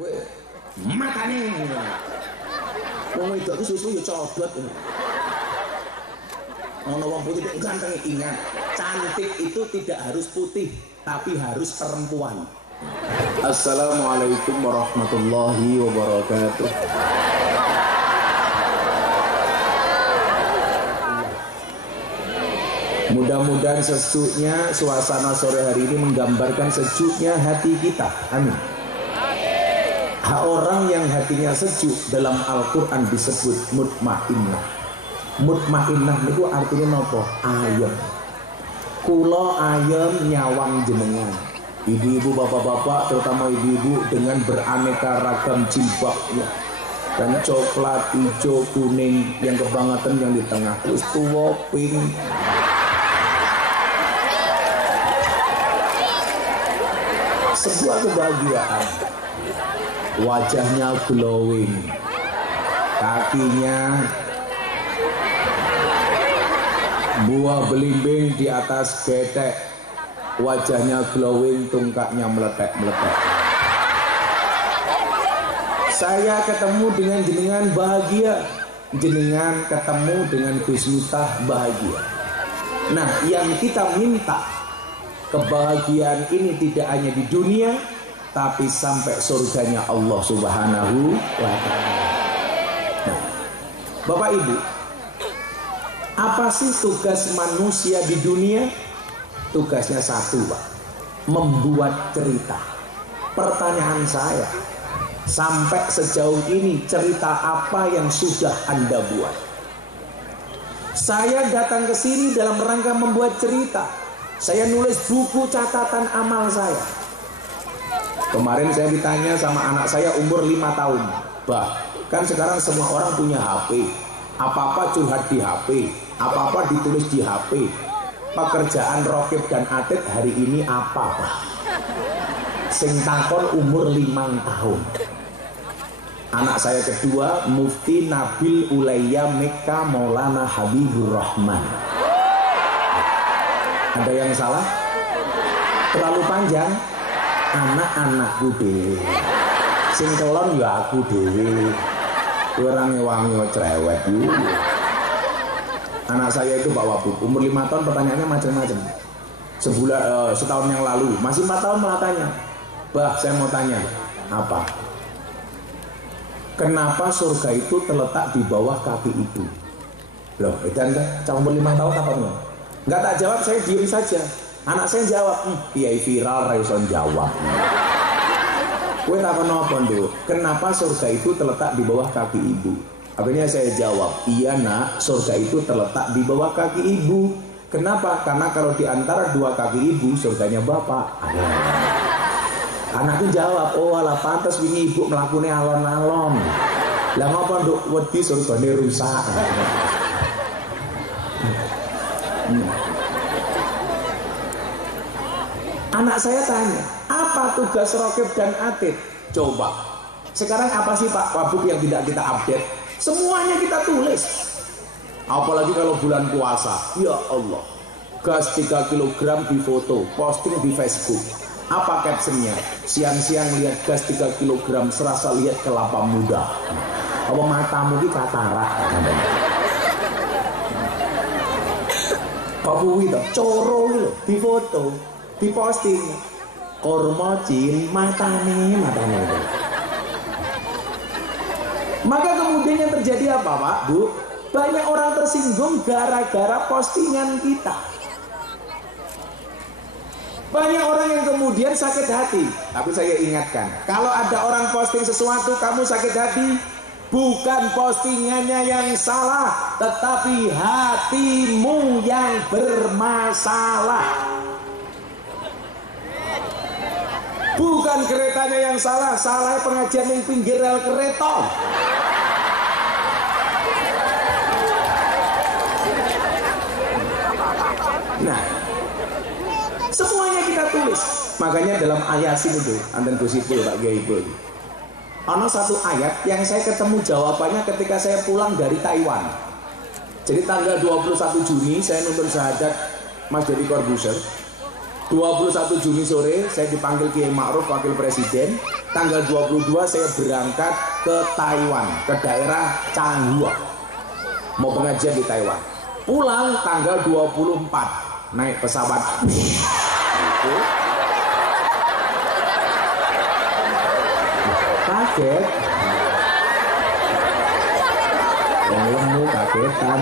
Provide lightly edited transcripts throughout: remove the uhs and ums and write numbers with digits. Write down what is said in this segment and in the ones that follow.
Weh, makane. Wong wedok iki susu ya codot. Ono wong putih ganteng, ingat, cantik itu tidak harus putih, tapi harus perempuan. Assalamualaikum warahmatullahi wabarakatuh. Mudah-mudahan sesuknya suasana sore hari ini menggambarkan sejuknya hati kita. Amin. Orang yang hatinya sejuk dalam Al-Quran disebut mutmainnah. Mutmainnah itu artinya nopo? Ayem. Kulo ayem nyawang jenengan. Ibu-ibu, bapak-bapak, terutama ibu-ibu dengan beraneka ragam jilbabnya dan coklat, hijau, kuning yang kebangetan yang di tengah, terus tua, pink. Sebuah kebahagiaan. Wajahnya glowing, kakinya buah belimbing di atas betek, wajahnya glowing, tungkaknya meletek-meletek. Saya ketemu dengan jenengan bahagia, jenengan ketemu dengan Gus Miftah bahagia. Nah, yang kita minta kebahagiaan ini tidak hanya di dunia, tapi sampai surganya Allah Subhanahu wa ta'ala. Nah, Bapak Ibu, apa sih tugas manusia di dunia? Tugasnya satu, Pak, membuat cerita. Pertanyaan saya, sampai sejauh ini cerita apa yang sudah Anda buat? Saya datang ke sini dalam rangka membuat cerita. Saya nulis buku catatan amal saya. Kemarin saya ditanya sama anak saya umur 5 tahun, "Bah, kan sekarang semua orang punya HP. Apa-apa curhat di HP, apa-apa ditulis di HP. Pekerjaan Rokib dan Atit hari ini apa, Pak?" Sing takon umur 5 tahun. Anak saya kedua, Mufti Nabil Ulayya Mekka Maulana Habibur Rahman. Ada yang salah? Terlalu panjang? Anak-anakku dewe, sing kelon ya aku dewe, orang ngewangi cerewet. Anak saya itu Pak Wabub, umur 5 tahun, pertanyaannya macam-macam. Setahun yang lalu, masih 4 tahun malah tanya, "Bah, saya mau tanya, apa? Kenapa surga itu terletak di bawah kaki ibu?" Loh, dan umur 5 tahun apa? Nggak tak jawab, saya diem saja. Anak saya jawab, "Kiai viral raison jawab." Kowe takon apa, Nduk? Kenapa surga itu terletak di bawah kaki ibu? Akhirnya saya jawab, "Iya, Nak, surga itu terletak di bawah kaki ibu." Kenapa? Karena kalau di antara dua kaki ibu, surganya bapak. Anakku jawab, "Oh, alah pantas wingi ibu mlakune alon-alon. Lah ngapa, Nduk, wedi surgane rusak?" Anak saya tanya, apa tugas Rokib dan Atit? Coba, sekarang apa sih Pak Wabub yang tidak kita update? Semuanya kita tulis. Apalagi kalau bulan puasa, ya Allah, gas 3 kg di foto, posting di Facebook. Apa captionnya? Siang-siang lihat gas 3 kg, serasa lihat kelapa muda. Apa matamu di katarak? Pak Buwi tuh, coro loh, di foto, di posting, kormo cin matane. Maka kemudian yang terjadi apa, Pak, Bu? Banyak orang tersinggung gara-gara postingan kita. Banyak orang yang kemudian sakit hati. Tapi saya ingatkan, kalau ada orang posting sesuatu kamu sakit hati, bukan postingannya yang salah, tetapi hatimu yang bermasalah. Bukan keretanya yang salah, salah pengajian yang pinggir rel kereta. Nah, semuanya kita tulis. Makanya dalam Yasin itu, anten gosipul Pak Kiai itu, ada satu ayat yang saya ketemu jawabannya ketika saya pulang dari Taiwan. Jadi tanggal 21 Juni saya nonton syahadat Mas Deddy Corbuzier. 21 Juni sore saya dipanggil Kiai Ma'ruf Wakil Presiden. Tanggal 22 saya berangkat ke Taiwan, ke daerah Changhua, mau pengajian di Taiwan. Pulang tanggal 24 naik pesawat. Gitu. Kaget. Yang lemu kagetan.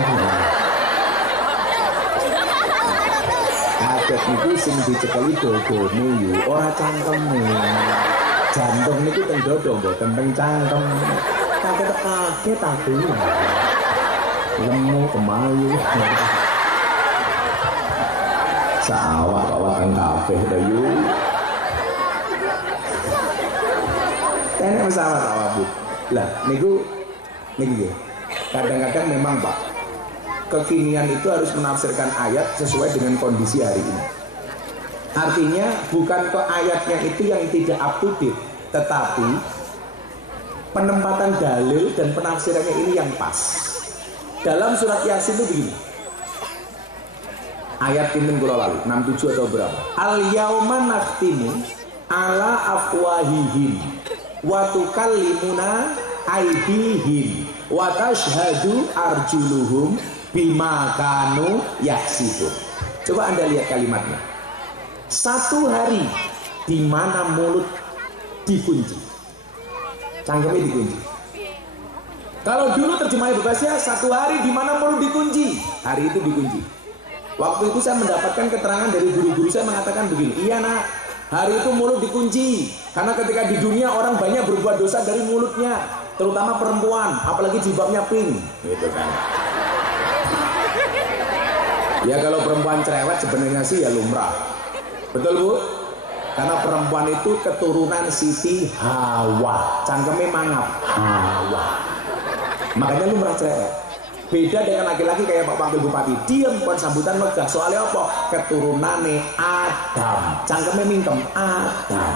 Kaget niku sing dicekeli dodone yo ora cangkeme. Jantung niku teng dodo mboten teng cangkem. Kaget aku. Lemu kemayu. Sawah kok teng kabeh to yo. Enak pesawat awak Bu. Lah niku ya. Kadang-kadang memang Pak, kekinian itu harus menafsirkan ayat sesuai dengan kondisi hari ini. Artinya bukan ke ayatnya itu yang tidak up to date, tetapi penempatan dalil dan penafsirannya ini yang pas. Dalam surat Yasin itu begini, ayat ini kula lalu 67 atau berapa? Al yauma nakhtimu ala afwahihim wa tukallimuna aydihim wa tashhadu arjuluhum bima kanu yaksibun. Coba Anda lihat kalimatnya. Satu hari di mana mulut dikunci, cangkemnya dikunci. Kalau dulu terjemahnya bebasnya satu hari di mana mulut dikunci, hari itu dikunci. Waktu itu saya mendapatkan keterangan dari guru-guru saya mengatakan begini, iya nak, hari itu mulut dikunci karena ketika di dunia orang banyak berbuat dosa dari mulutnya, terutama perempuan, apalagi jilbabnya pink, gitu kan. Ya kalau perempuan cerewet sebenarnya sih ya lumrah. Betul Bu? Karena perempuan itu keturunan Siti Hawa, cangkemnya mangap Hawa. Makanya lumrah cerewet. Beda dengan laki-laki kayak Pak Wakil Bupati, diem pun sambutan megah. Soalnya apa? Keturunannya Adam, cangkemnya mingkem Adam.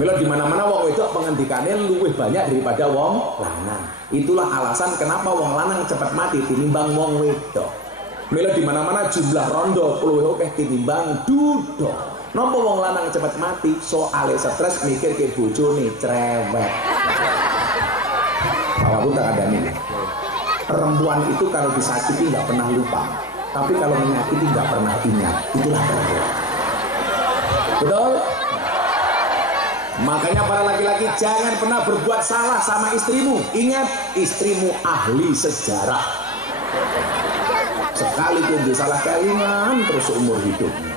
Mila di mana-mana wong itu pengendikannya luwih banyak daripada wong lanang. Itulah alasan kenapa wong lanang cepat mati tinimbang wong wedok. Mila di mana-mana jumlah rondo luwih akeh tinimbang duda. Napa wong lanang cepat mati? Soale stres mikir ke bojone cerewet. Apapun tak ada nih. Perempuan itu kalau disakiti nggak pernah lupa, tapi kalau menyakiti nggak pernah ingat. Itulah perempuan. Betul? Makanya para laki-laki jangan pernah berbuat salah sama istrimu. Ingat, istrimu ahli sejarah. Sekali pun dia salah kelingan terus seumur hidupnya.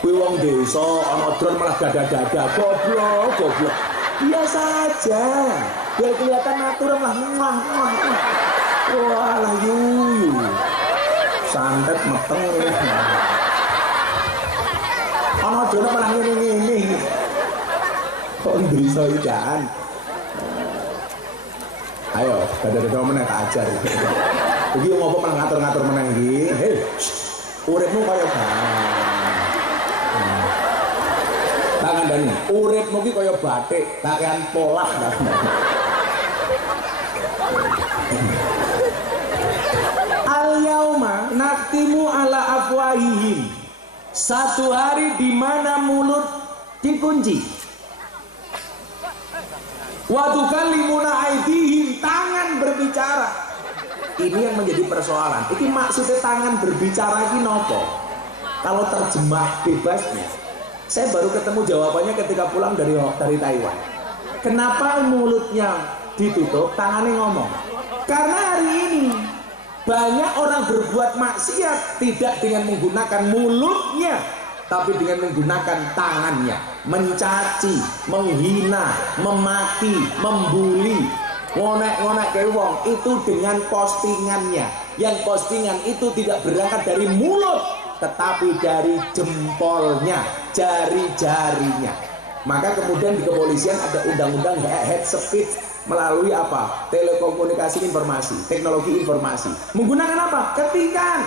Kuwi wong desa ana dron malah dada-dada, goblok. Biasa aja. Biar kelihatan natural lah. Wah, lah yuyu. Santet meteng. Ana dron malah ngene-ngene. Kok desa ikan? Ayo, dada-dada meneh tak ajar. Iki ngopo malah ngatur-ngatur meneh iki. Hei. Uripmu kaya tangan Dani, uripmu ki kaya batik, kakean polah. Al yauma naktimu ala afwahihim. Satu hari di mana mulut dikunci. Wa tukallimuna aydihim, tangan berbicara. Ini yang menjadi persoalan. Ini maksudnya tangan berbicara ini nopo. Kalau terjemah bebasnya, saya baru ketemu jawabannya ketika pulang dari Taiwan. Kenapa mulutnya ditutup, tangannya ngomong? Karena hari ini banyak orang berbuat maksiat tidak dengan menggunakan mulutnya, tapi dengan menggunakan tangannya, mencaci, menghina, memaki, membuli, ngonek-ngonek ke wong itu dengan postingannya. Yang postingan itu tidak berangkat dari mulut, tetapi dari jempolnya, jari-jarinya. Maka kemudian di kepolisian ada undang-undang head speech melalui apa? Telekomunikasi informasi, teknologi informasi. Menggunakan apa? Ketikan.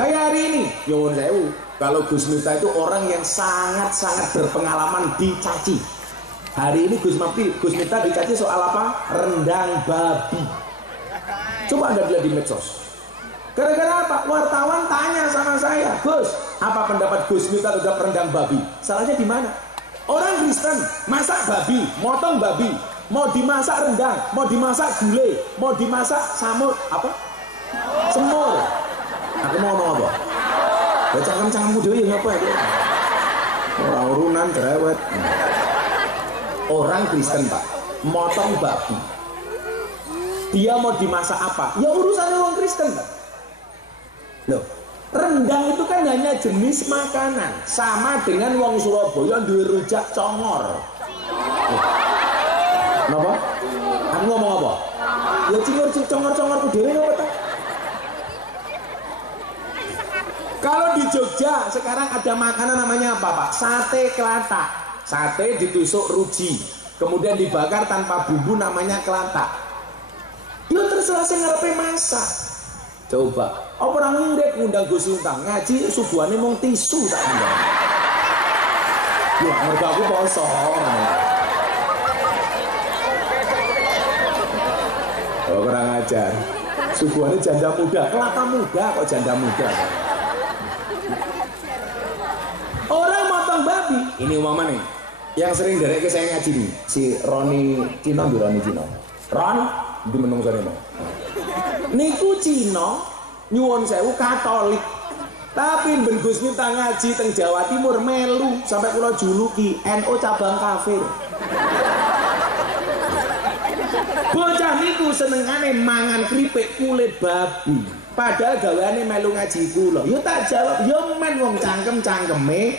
Kayak hari ini, nyuwun sewu. Kalau Gus Miftah itu orang yang sangat-sangat berpengalaman dicaci. Hari ini Gus Miftah dicaci soal apa? Rendang babi. Coba Anda lihat di medsos. Gara-gara apa? Wartawan tanya sama saya, Gus, apa pendapat Gus Miftah terhadap rendang babi? Salahnya di mana? Orang Kristen masak babi, motong babi, mau dimasak rendang, mau dimasak gulai, mau dimasak samur, apa? Semur. Aku mau ngomong apa? Cangkem-cangkemmu dewe ya apa ya? Orang urunan cerewet. Orang Kristen Pak, motong babi. Dia mau dimasak apa? Ya urusannya orang Kristen Pak. Loh, rendang itu kan hanya jenis makanan, sama dengan wong Surabaya duwe rujak congor. Kenapa? Aku ngomong apa? Ya congor-congor ku dhewe apa ta? Kalau di Jogja sekarang ada makanan namanya apa Pak? Sate kelatak. Sate ditusuk ruji, kemudian dibakar tanpa bumbu namanya kelatak. Ya terserah sing ngarepe masak. Coba, apa orang ngundek ngundang Gus Miftah ngaji suguhane mung tisu tak ngundang. Ya mergo aku poso. Oh kurang ajar. Suguhane janda muda, kelapa muda kok janda muda. Orang motong babi, ini umama nih. Yang sering derek saya ngaji nih, si Roni Cino, Ron di menung sana mau. Niku Cino nyuwun sewu Katolik. Tapi ben Gus Miftah ngaji teng Jawa Timur melu sampai kula juluki NU cabang kafir. Bocah niku senengane mangan kripik kulit babi. Padahal gaweane melu ngaji kula. Yo tak jawab, yo men wong cangkem-cangkeme.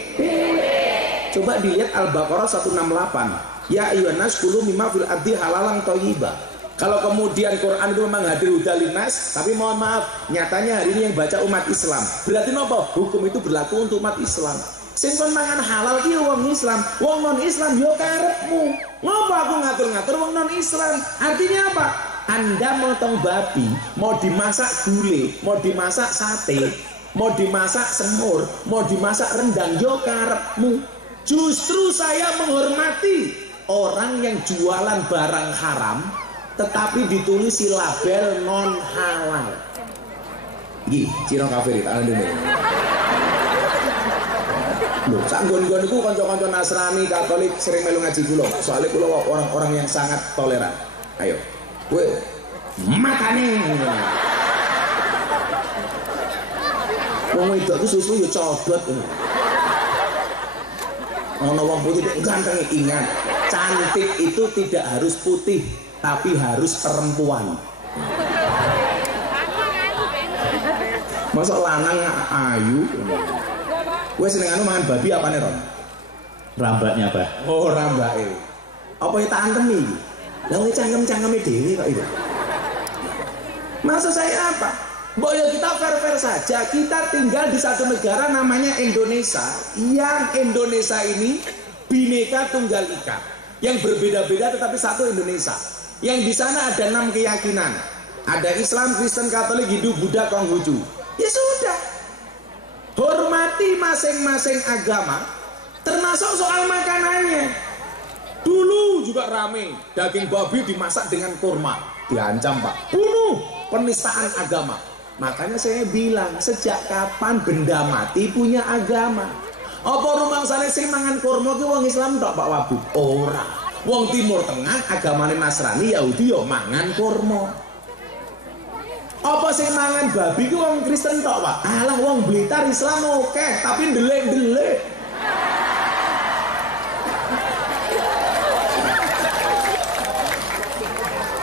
Coba dilihat Al-Baqarah 168. Ya ayyuhan nas kulu mimma fil ardi halalan thayyiba. Kalau kemudian Quran itu memang hadir hudalinas, tapi mohon maaf, nyatanya hari ini yang baca umat Islam. Berarti apa? Hukum itu berlaku untuk umat Islam. Sing kon mangan halal ki wong Islam, wong non Islam yo karepmu. Ngopo aku ngatur-ngatur wong non Islam? Artinya apa? Anda motong babi, mau dimasak gulai, mau dimasak sate, mau dimasak semur, mau dimasak rendang yo karepmu. Justru saya menghormati orang yang jualan barang haram tetapi ditulis label non halal. Gih, Cino kafir itu dulu. Loh, sak nggon-nggon iku kanca-kanca Nasrani, Katolik sering melu ngaji kula. Soalnya kula orang-orang yang sangat toleran. Ayo, kowe makane. Wong wedok ku susu yo codot. Ono wong putih ganteng, ingat, cantik itu tidak harus putih, tapi harus perempuan. Masa lanang ayu. Gue seneng anu mangan babi apa nih Ron? Rambaknya Pak. Oh rambake. Apa ya tak antemi iki? Lah wis cangkem-cangkeme dhewe kok itu. Maksud saya apa? Mbok ya kita fair-fair saja. Kita tinggal di satu negara namanya Indonesia. Yang Indonesia ini Bhinneka Tunggal Ika. Yang berbeda-beda tetapi satu Indonesia. Yang di sana ada 6 keyakinan. Ada Islam, Kristen, Katolik, Hindu, Buddha, Konghucu. Ya sudah. Hormati masing-masing agama, termasuk soal makanannya. Dulu juga rame, daging babi dimasak dengan kurma, diancam Pak, bunuh, penistaan agama. Makanya saya bilang, sejak kapan benda mati punya agama? Apa rumangsane sing mangan kurma ki wong Islam tok Pak Wabub? Ora. Wong Timur Tengah agamane Nasrani, Yahudi yo mangan kurma. Apa sing mangan babi ku wong Kristen tok, Pak? Alah wong Blitar Islam oke, tapi ndelik-ndelik.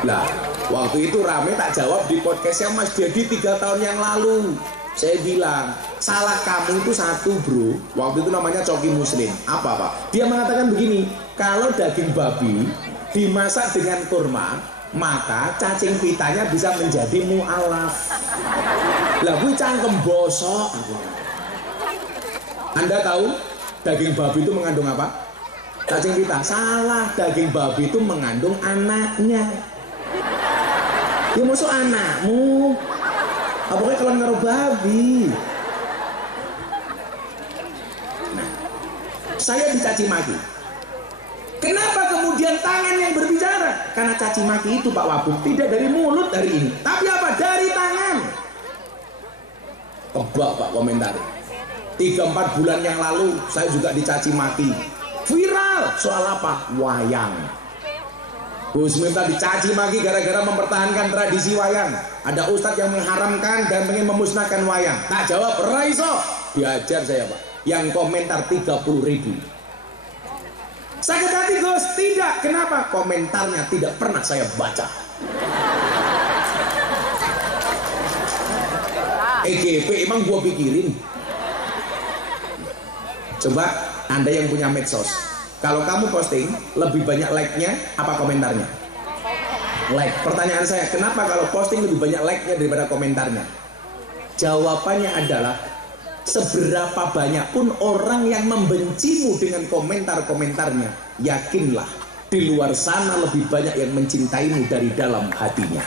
Lah, waktu itu rame tak jawab di podcastnya Mas Dedi 3 tahun yang lalu. Saya bilang, salah kamu itu satu bro. Waktu itu namanya Coki Muslim. Apa Pak? Dia mengatakan begini, kalau daging babi dimasak dengan kurma, maka cacing pitanya bisa menjadi mu'alaf. Lah kuwi cangkem bosok. Anda tahu daging babi itu mengandung apa? Cacing pita. Salah, daging babi itu mengandung anaknya. Ya musuh anakmu. Apakah kalau ngaruh babi? Nah, saya dicaci maki. Kenapa kemudian tangan yang berbicara? Karena caci maki itu Pak Wabub tidak dari mulut hari ini, tapi apa? Dari tangan. Kebak Pak komentar. 3-4 bulan yang lalu saya juga dicaci maki. Viral soal apa? Wayang. Gus Miftah dicaci maki gara-gara mempertahankan tradisi wayang. Ada ustadz yang mengharamkan dan ingin memusnahkan wayang. Tak jawab, raiso. Diajar saya Pak. Yang komentar 30.000. Sakit hati Gus? Tidak. Kenapa? Komentarnya tidak pernah saya baca. EGP emang gua pikirin. Coba Anda yang punya medsos, kalau kamu posting lebih banyak like-nya apa komentarnya? Like. Pertanyaan saya, kenapa kalau posting lebih banyak like-nya daripada komentarnya? Jawabannya adalah seberapa banyak pun orang yang membencimu dengan komentar-komentarnya, yakinlah di luar sana lebih banyak yang mencintaimu dari dalam hatinya.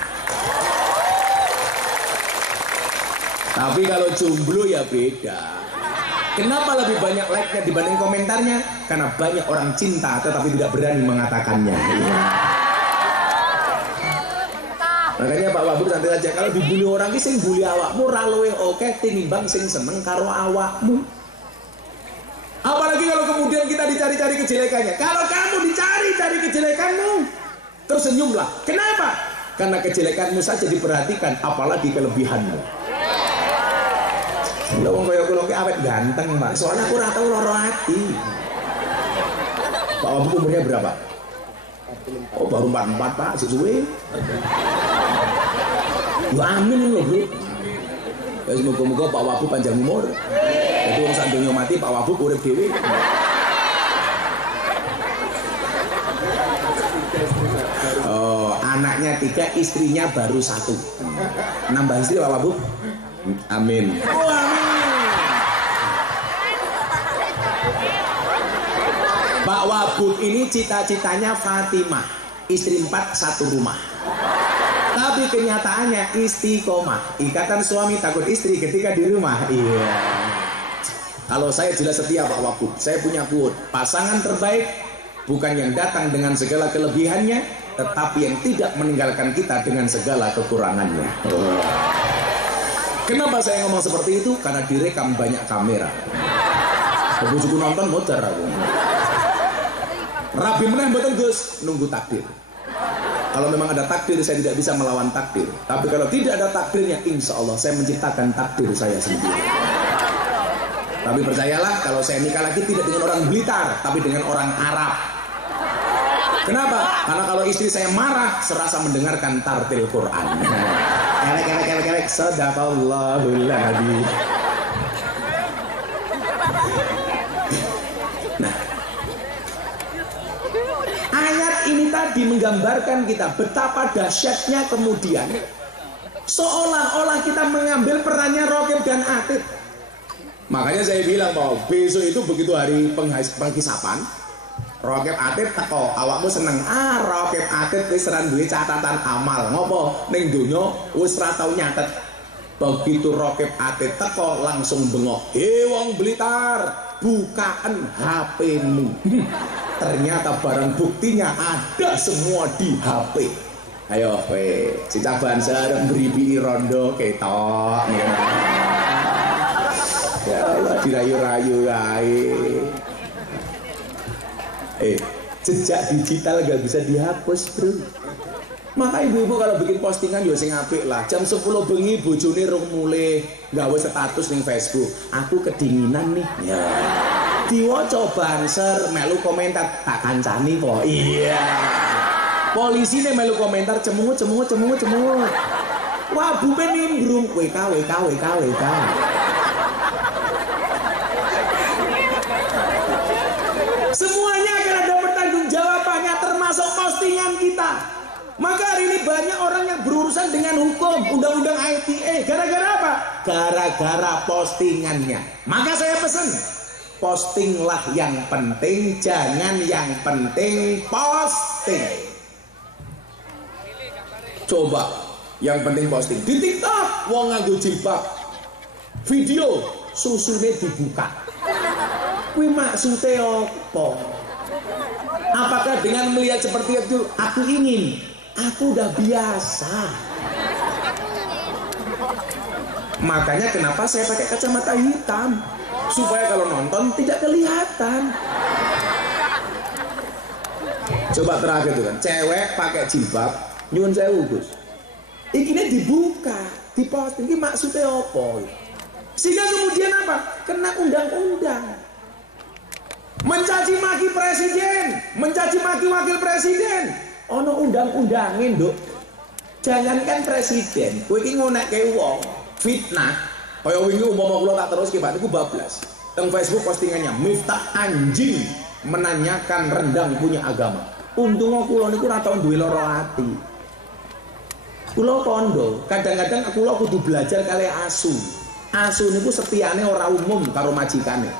Tapi kalau jomblo ya beda. Kenapa lebih banyak like-nya dibanding komentarnya? Karena banyak orang cinta tetapi tidak berani mengatakannya. Makanya Pak Wabuk santai saja. Kalau dibully orang ini sing bully awakmu ra luwe oke tinimbang sing seneng karo awakmu. Apalagi kalau kemudian kita dicari-cari kejelekannya. Kalau kamu dicari-cari kejelekanmu, tersenyumlah. Kenapa? Karena kejelekanmu saja diperhatikan, apalagi kelebihanmu. Lho wong kaya kula ki awet ganteng, Pak. Soalnya aku ora tau lara ati. Pak Wabuk umurnya berapa? Oh, baru 44, Pak. Suwe. Ya amin lho, Bro. Ya semoga-moga Pak Wabuk panjang umur. Jadi wong sak donya mati Pak Wabuk urip dhewe. Oh, anaknya 3, istrinya baru 1. Nambah istri Pak Wabuk? Amin. Oh, amin. Pak Wabuk ini cita-citanya Fatimah, istri 4 satu rumah. Tapi kenyataannya istiqomah. Ikatan suami takut istri ketika di rumah. Iya. Kalau saya jelas setia Pak Wabuk. Saya punya quote, pasangan terbaik bukan yang datang dengan segala kelebihannya, tetapi yang tidak meninggalkan kita dengan segala kekurangannya. Kenapa saya ngomong seperti itu? Karena direkam banyak kamera. Begitu nonton motor aku. Rabi meneh mboten Gus, nunggu takdir. Kalau memang ada takdir, saya tidak bisa melawan takdir. Tapi kalau tidak ada takdirnya, insya Allah saya menciptakan takdir saya sendiri. Tapi percayalah, kalau saya nikah lagi tidak dengan orang Blitar, tapi dengan orang Arab. Kenapa? Karena kalau istri saya marah, serasa mendengarkan tartil Quran. Kelek, sadaqallahul adzim. Nah, ayat ini tadi menggambarkan kita betapa dahsyatnya kemudian seolah-olah kita mengambil perannya Raqib dan Atid. Makanya saya bilang bahwa besok itu begitu hari penghisapan, Raqib Atid teko, awakmu seneng. Raqib Atid wis ora duwe catatan amal. Ngopo? Ning donya wis ora tau nyatet. Begitu Raqib Atid teko langsung bengok. Wong Blitar, bukaan HP-mu. Ternyata barang buktinya ada semua di HP. Ayo we, cicak banser beribi rondo ketok. Ya Allah, dirayu-rayu ae. Jejak digital gak bisa dihapus, Bro. Maka ibu-ibu kalau bikin postingan ya sing apik lah. Jam 10 bengi bojone rung mulih gawe status ning Facebook. Aku kedinginan nih. Ya. Diwaca banser melu komentar tak kancani po. Iya. Polisi nih melu komentar cemungut. Wah, bupe nimbrung WK. Semuanya akan ada pertanggungjawabannya termasuk postingan kita. Maka hari ini banyak orang yang berurusan dengan hukum, undang-undang ITE. Gara-gara apa? Gara-gara postingannya. Maka saya pesan, postinglah yang penting, jangan yang penting posting. Coba, yang penting posting. Di TikTok, wong nganggo jilbab, video susune dibuka. Kuwi maksudnya apa? Apakah dengan melihat seperti itu aku ingin? Aku udah biasa. Makanya kenapa saya pakai kacamata hitam, supaya kalau nonton tidak kelihatan. Coba terakhir tuh kan, cewek pakai jilbab, nyuwun sewu Gus. Ikine dibuka, diposting, ini maksudnya apa? Sehingga kemudian apa? Kena undang-undang. Mencaci maki presiden, mencaci maki wakil presiden. Ono undang-undangin, Dok. Jangankan presiden, kowe iki ngonekke wong, fitnah. Kaya wingi umpama kula tak teruske Pak niku bablas. Teng Facebook postingannya Miftah anjing menanyakan rendang punya agama. Untung kula niku ora tau duwe lara ati. Kula kondo, kadang-kadang kula kudu belajar kali asu. Asu niku setiane ora umum karo majikane.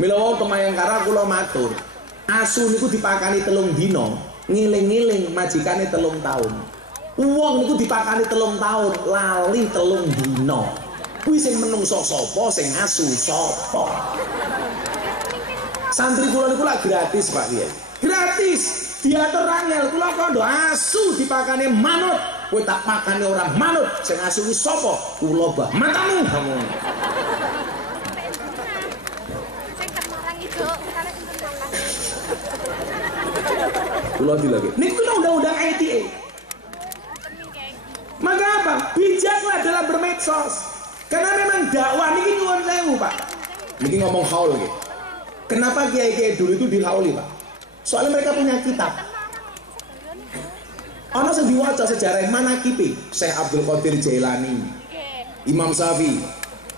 Mila wau temayangkara kula matur, asu niku dipakani 3 dina, ngiling-ngiling majikane 3 tahun. Wong niku dipakani 3 tahun, lali 3 dina. Kuwi sing menungso sapa, sing asu sapa? Santri kula niku lak gratis Pak Kiai. Gratis. Diatur rangel kula kondo asu dipakane manut. Kowe tak pakane orang manut, sing asu ki sapa? Kula bah matamu kamu. Kula dilagi. Niku undang-undang ITE. Maka apa? Bijaklah dalam bermedsos. Karena memang dakwah niki nyuwun sewu, Pak. Niki ngomong haul nggih. Kenapa kiai-kiai dulu itu dihauli, Pak? Soalnya mereka punya kitab. Ono sing diwaca sejarah manaqibi, Syekh Abdul Qadir Jailani, Imam Syafi'i.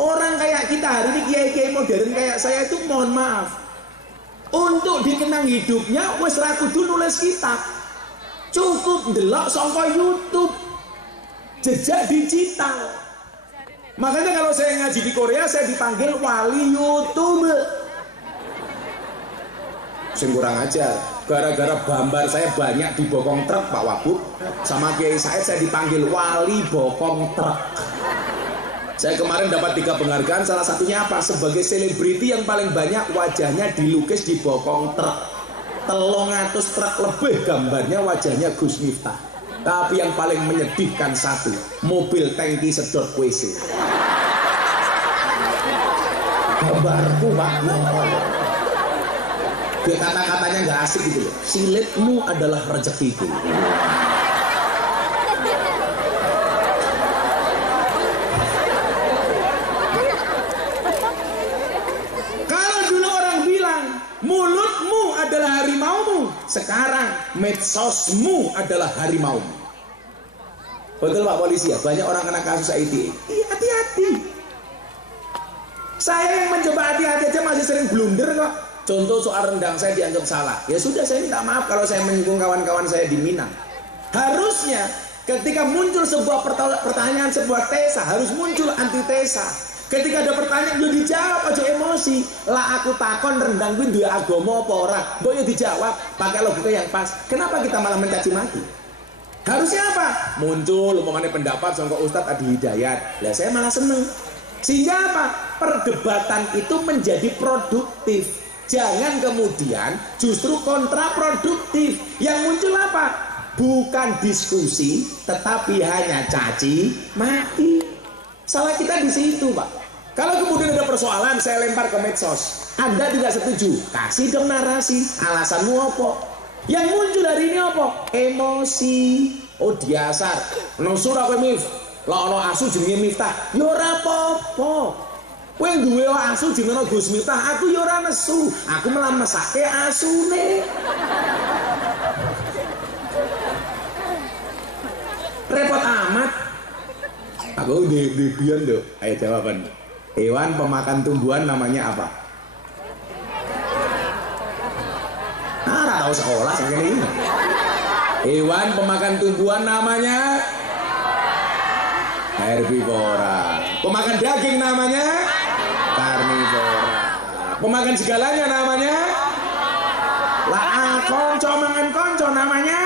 Orang kayak kita hari ini kiai-kiai modern kayak saya itu mohon maaf. Untuk dikenang hidupnya wis ra kudu nulis kitab. Cukup ndelok saka YouTube. Jejak digital. Makanya kalau saya ngaji di Korea saya dipanggil wali YouTube. Sing kurang ajar, gara-gara gambar saya banyak di bokong truk Pak Wagub, sama Kiai saya dipanggil wali bokong truk. Saya kemarin dapat 3 penghargaan, salah satunya apa? Sebagai selebriti yang paling banyak wajahnya dilukis di bokong truk. 300 truk lebih gambarnya wajahnya Gus Miftah. Tapi yang paling menyedihkan satu, mobil tangki sedot WC. Gambarku Pak. Dia kata-katanya nggak asik gitu loh. Silitmu adalah rezekiku. Kalau dulu orang bilang mulutmu adalah harimaumu, sekarang medsosmu adalah harimaumu. Betul Pak Polisi ya? Banyak orang kena kasus ITE. Iya, hati-hati. Saya yang mencoba hati-hati aja masih sering blunder kok. Contoh soal rendang saya dianggap salah. Ya sudah, saya minta maaf kalau saya menyinggung kawan-kawan saya di Minang. Harusnya ketika muncul sebuah pertanyaan, sebuah tesa, harus muncul antitesa. Ketika ada pertanyaan, yo dijawab aja emosi. Lah aku takon rendang kuwi duwe agama apa ora? Mbok yo dijawab pakai logika yang pas. Kenapa kita malah mencaci maki? Harusnya apa? Muncul omongannya pendapat sangka Ustadz Adi Hidayat. Lah saya malah seneng. Sehingga apa? Perdebatan itu menjadi produktif. Jangan kemudian justru kontraproduktif. Yang muncul apa? Bukan diskusi, tetapi hanya caci maki. Salah kita di situ, Pak. Kalau kemudian ada persoalan, saya lempar ke medsos. Anda tidak setuju, kasih dong narasi. Alasanmu apa? Yang muncul hari ini apa? Emosi. Oh dasar. Nosur aku Mif. Lah ono asu jenenge Miftah. Ya ora apa-apa. Kowe duwe asu jenenge Gus Miftah, aku ya ora nesu. Aku malah mesake asune. Repot amat. Aku di bion dok. Ayo jawaban. Hewan pemakan tumbuhan namanya apa? Nah, tahu sekolah segini. Hewan pemakan tumbuhan namanya herbivora. Pemakan daging namanya karnivora. Pemakan segalanya namanya konco mangan konco namanya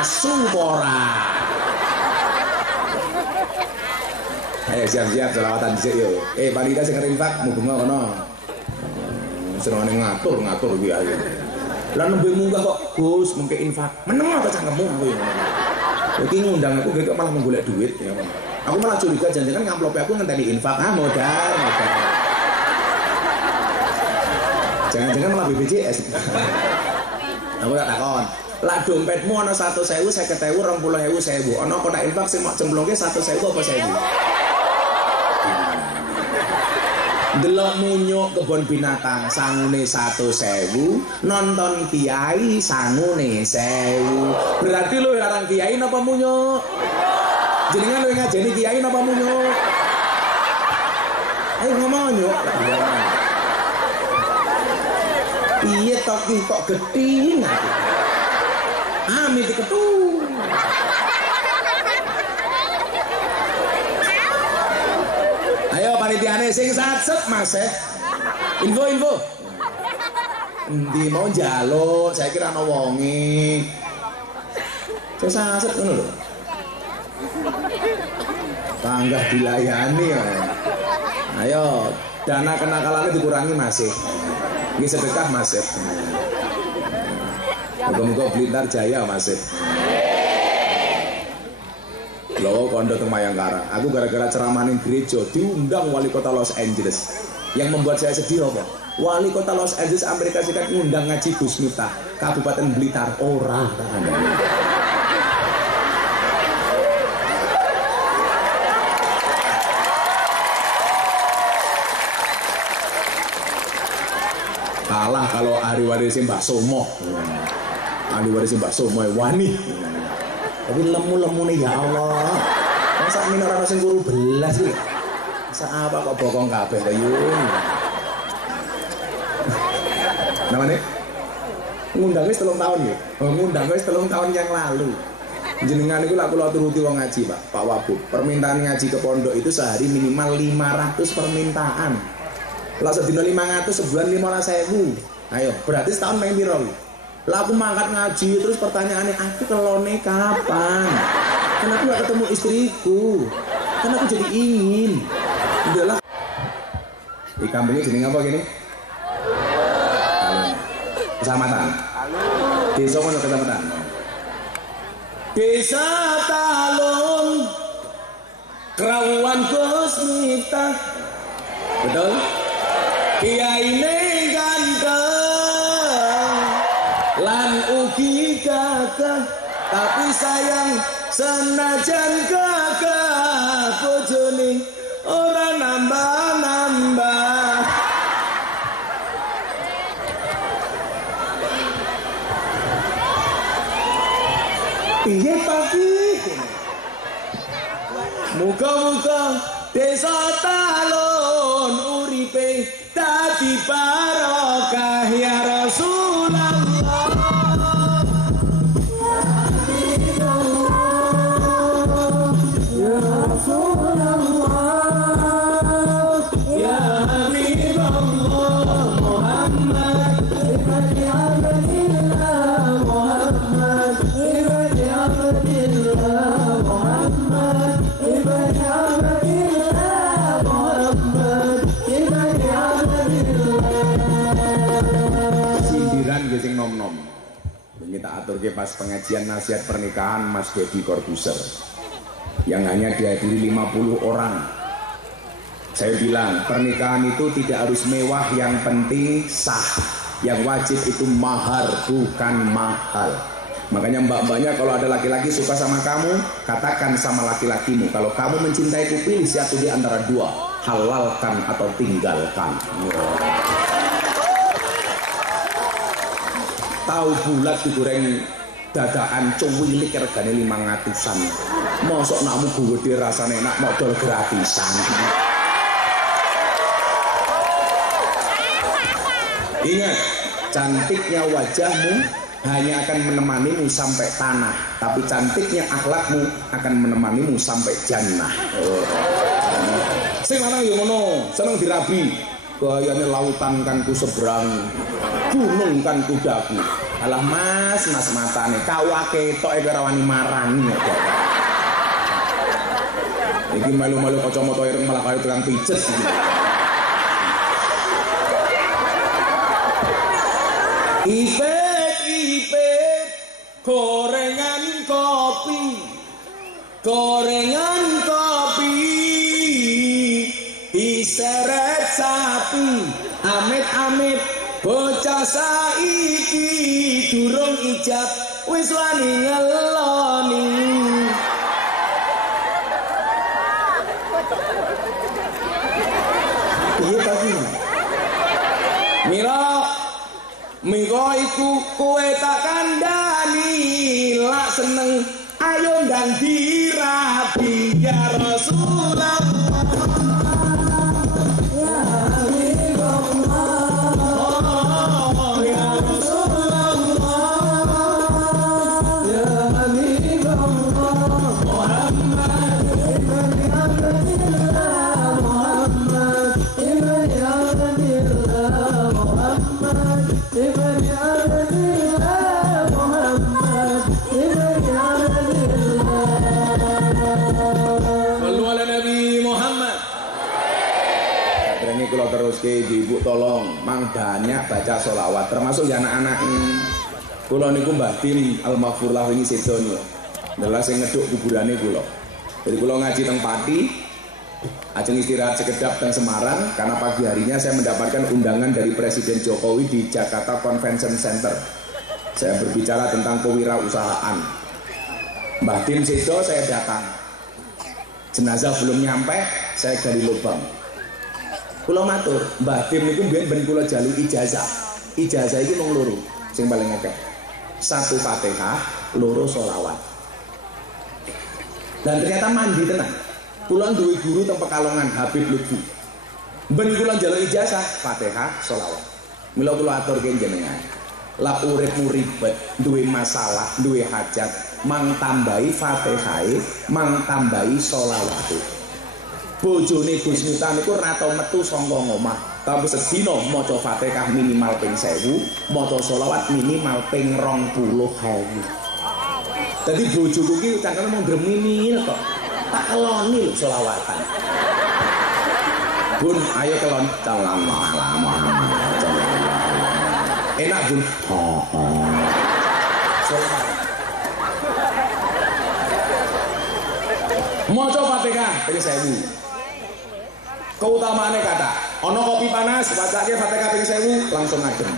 asupora. Ayo siap-siap selawatan dhisik yo. Panitia sing infak mubunga kono. Senengane ngatur kuwi ayo. Lah nembe munggah kok Gus mengke infak. Meneng apa cangkemmu kuwi. Iki ngundang aku kok malah menggolek duit ya. Aku malah curiga jangan-jangan ngamplop aku ngenteni infak. Modal. Jangan-jangan malah BPJS. Aku tak takon. Lah dompetmu ana 100.000, 50.000, 20.000, 1.000. Ana kotak infak sing mok cemplungke 100.000 apa 1.000? Delok munyuk kebon binatang sangune 100.000, nonton kiai sangune 1.000. Berarti lu larang kiai napa munyuk? Jenengan lu ngajeni kiai napa munyuk? Ayo ngomong nyuk. Iya toki kok gedhi ngati. Amit ketu. Ayo panitiane sing satset Mas info. Endi mau njaluk, saya kira ana wonge. Sing satset ngono lho. Tanggah dilayani ya. Ayo, dana kenakalannya dikurangi masih. Ini sedekah masih. Moga-moga Blitar jaya masih. Loh kondo teng Mayangkara. Aku gara-gara ceramahin gereja diundang wali kota Los Angeles. Yang membuat saya sedih apa? Wali kota Los Angeles Amerika Serikat ngundang ngaji Gus Miftah, Kabupaten Blitar ora kan. Kalah kalau ahli waris Mbah Somo. Ahli waris Mbah Somo wani. Tapi lemu-lemu nih ya Allah. Masa min ora sing guru belas iki. Masa apa kok bokong kabeh ta yun. Namanya ngundang wis 3 tahun ya. Ngundang wis 3 tahun yang lalu. Jenengan iku lak kula turuti wong ngaji, Pak Wabub. Permintaan ngaji ke pondok itu sehari minimal 500 permintaan. Lah sedina 500 sebulan 15.000. Ayo, berarti setahun main piro? Lah aku mangkat ngaji terus pertanyaannya aku kelone kapan? Karena aku gak ketemu istriku. Karena aku jadi ingin. Udahlah. Di kampungnya jeneng apa gini? Kecamatan. Desa mana kecamatan? Desa Talun. Kerawan Gus Miftah. Betul? Kiyaine ganteng lan ugi gagah tapi sayang senajan gagah bojone ora nambah-nambah. Piye pagi muga-muga desa Talun uripe dadi barokah ya Rasulullah. Ya Rasulullah ya Habibullah Muhammad ibni Abdillah Muhammad ibni Abdillah Muhammad ibni Abdillah Muhammad ibni sindiran gesing nom-nom. Ini tak atur ke pas pengajian nasihat pernikahan Mas Dedi Corbuzier yang hanya dihadiri 50 orang. Saya bilang pernikahan itu tidak harus mewah, yang penting sah. Yang wajib itu mahar, bukan mahal. Makanya mbak-mbaknya kalau ada laki-laki suka sama kamu, katakan sama laki-lakimu, kalau kamu mencintaiku pilih satu di antara dua, halalkan atau tinggalkan. Tahu bulat digoreng dadakan cuwilik regane 500-an. Mosok nakmu gede rasane enak modal gratisan. Ingat, cantiknya wajahmu hanya akan menemanimu sampai tanah, tapi cantiknya akhlakmu akan menemanimu sampai jannah. Sing lanang yo ngono, seneng dirabi. Gayane lautan kan ku seberang, gunung kan kudaku. Alah mas matane kawake tok e ora wani marani. Iki malu-malu kacamata ireng malah kaya tukang pijet iki. Ipet gorengan kopi amit-amit bocah saiki durung ijab wis wani ngeloni. Iya pagi. Mira iku kowe tak kandhani lak seneng ayo ndang dirabi ya Rasulullah. Kalau terus ke ibu tolong mang banyak baca sholawat termasuk ya anak-anak ini. Kalau niku Mbah Tim Al-Maghfurlah ini sedonyo adalah sing ngeduk kuburane kula. Jadi kula ngaji teng Pati, ajeng istirahat sekedap teng Semarang karena pagi harinya saya mendapatkan undangan dari Presiden Jokowi di Jakarta Convention Center. Saya berbicara tentang kewirausahaan. Mbah Tim sedo saya datang. Jenazah belum nyampe, saya gali lubang. Kula matur, Mbah Tim niku mbiyen ben kula jaluk ijazah. Ijazah iki mung loro, sing paling akeh. 1 Fatihah, 2 sholawat. Dan ternyata mandi tenan. Kula duwe guru teng Pekalongan, Habib Lutfi. Ben kula jaluk ijazah, Fatihah, sholawat. Mila kula aturke jenengan. Lah uripmu ribet, duwe masalah, duwe hajat, mang tambahi Fatihahe, mang tambahi sholawate. Bojone Gus Miftah niku ora tau metu saka omah. Tapi sedina maca Fatihah minimal ping 1000, maca sholawat minimal ping 20.000. Dadi bojoku iki cangkeme mung gremini kok. Tak keloni lho sholawatan. Bun, ayo kelon lama. Enak Bun. Sholawat. Maca Fatihah ping 1000. Keutamaannya kata, ono kopi panas, bacake Fatihah ping 1000 langsung adem.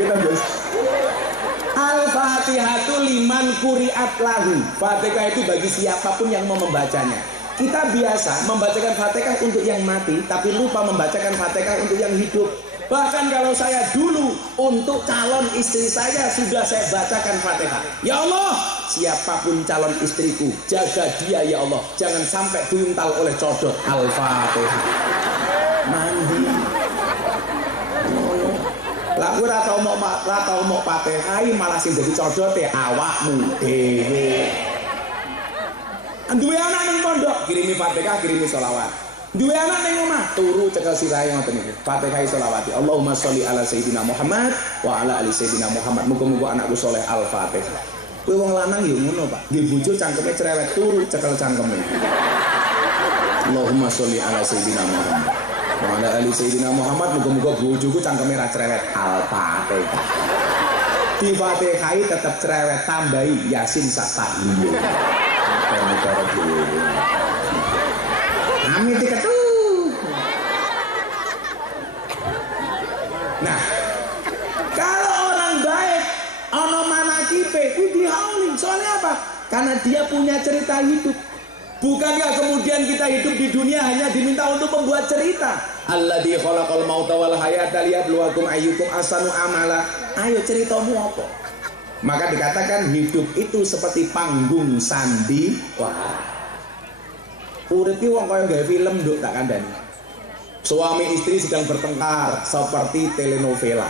Gitu guys. Al-Fatihatu liman kuriat lahu. Fatihah itu bagi siapapun yang mau membacanya. Kita biasa membacakan Fatihah untuk yang mati, tapi lupa membacakan Fatihah untuk yang hidup. Bahkan kalau saya dulu untuk calon istri saya sudah saya bacakan Fatihah. Ya Allah, siapapun calon istriku, jaga dia ya Allah. Jangan sampai diuntal oleh codot. Al-Fatihah. Mandi. Lah gue ratau mau Fatihah malah sing jadi codot ya awakmu dhewe. Duwe anak ning pondok, kirimi Fatihah, kirimi sholawat. Duwe anak ning omah, turu cekel sirahe ngoten niku. Fatihah sholawati. Allahumma sholli ala sayyidina Muhammad wa ala ali sayyidina Muhammad. Muga-muga anakku soleh Al-Fatihah. Kowe wong lanang ya ngono, Pak. Nggih bojo cangkeme cerewet turu cekel cangkeme. Allahumma sholli ala sayyidina Muhammad wa ala ali sayyidina Muhammad. Muga-muga bojoku cangkeme ra cerewet Al-Fatihah. Di Fatihah tetap cerewet tambahi Yasin sak tahiyul. Amin diketu. Nah, kalau orang baik ono manakipe kudu dihauli. Soalnya apa? Karena dia punya cerita hidup. Bukankah kemudian kita hidup di dunia hanya diminta untuk membuat cerita? Alladzi khalaqal mauta wal hayata liyabluwakum ayyukum ahsanu amala. Ayo ceritamu apa? Maka dikatakan hidup itu seperti panggung sandiwara. Urip iki wong kaya gawe film nduk tak kandhani. Suami istri sedang bertengkar seperti telenovela.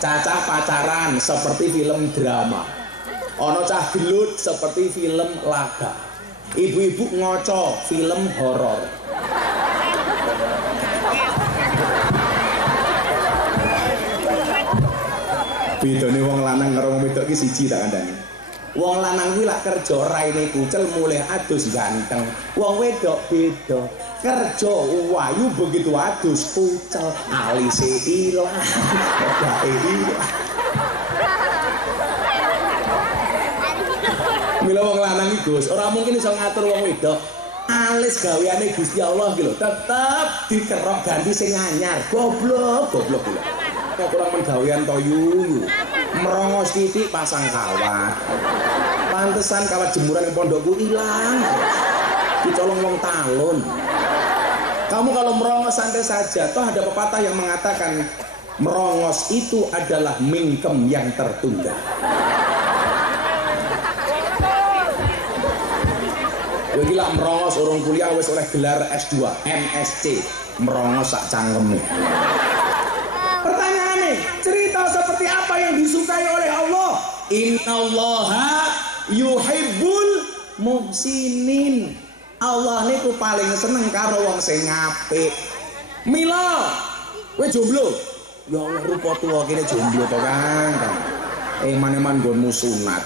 Cacah pacaran seperti film drama. Ono cah gelut seperti film laga. Ibu-ibu ngoco film horor. Bedane wong lanang karo wong wedok iki siji tak kandhani. Wong lanang kuwi lak kerja raine kucel mulih adus ganteng. Wong wedok beda. Kerja wayu begitu adus kucel alise ilang. Bedake ilang. Mila wong lanang iki Gus, ora mungkin iso ngatur wong wedok. Alis gaweane Gusti Allah iki lho, tetep dikerok ganti sing anyar. Goblok lho. Kok kurang menggawean to yuyu. Merongos titik pasang kawat. Pantesan kawat jemuran ing pondokku ilang. Dicolong wong talun. Kamu kalau merongos santai saja. Toh ada pepatah yang mengatakan merongos itu adalah mingkem yang tertunda. Kowe iki lak merongos urung kuliah wis oleh gelar S2, MSc. Merongos sak cangkeme. Pertanyaannya, cerita seperti apa yang disukai oleh Allah? Innallaha yuhibbul muhsinin. Allah niku paling seneng karo wong sing apik. Mila, kowe jomblo? Ya Allah, rupa tuwa kene jomblo to, Kang. Eman-eman nggonmu sunat.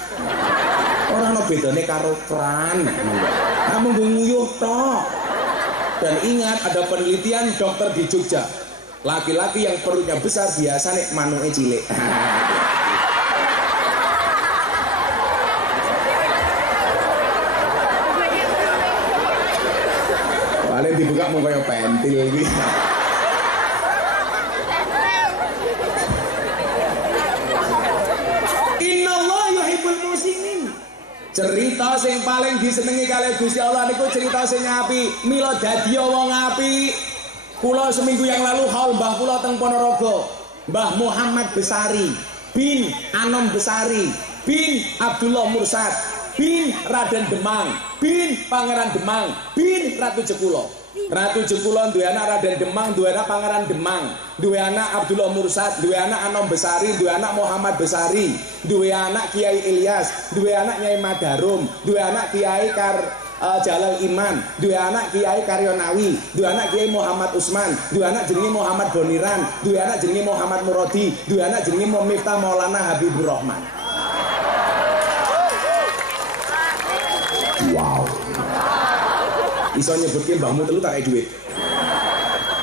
Ora ana bedane karo kran. Kamu nguyuh tok. Dan ingat, ada penelitian dokter di Jogja. Laki-laki yang perutnya besar biasanya manuke cilik. Paling dibuka mau kayak pentil gitu. Innallaha yuhibbul muhsinin. Cerita sing paling disenengi kali Gusti Allah niku cerita sing apik. Mila dadi wong apik. Kula seminggu yang lalu haul mbah kula teng Ponorogo. Mbah Muhammad Besari bin Anom Besari bin Abdullah Mursad bin Raden Demang bin Pangeran Demang bin Ratu Jekulo. Ratu Jekulo duwe anak Raden Demang, duwe anak Pangeran Demang, duwe anak Abdullah Mursad, duwe anak Anom Besari, duwe anak Muhammad Besari, duwe anak Kiai Ilyas, duwe anak Nyai Madarum, duwe anak Kiai Jalal Iman, duwe anak Kiai Karyonawi, duwe anak Kiai Muhammad Usman, duwe anak jenenge Muhammad Boniran, duwe anak jenenge Muhammad Muradi, duwe anak jenenge Miftah Maulana Habibur Rahman. Wow. Iso nyebutke mbahmu telu tak kei duit.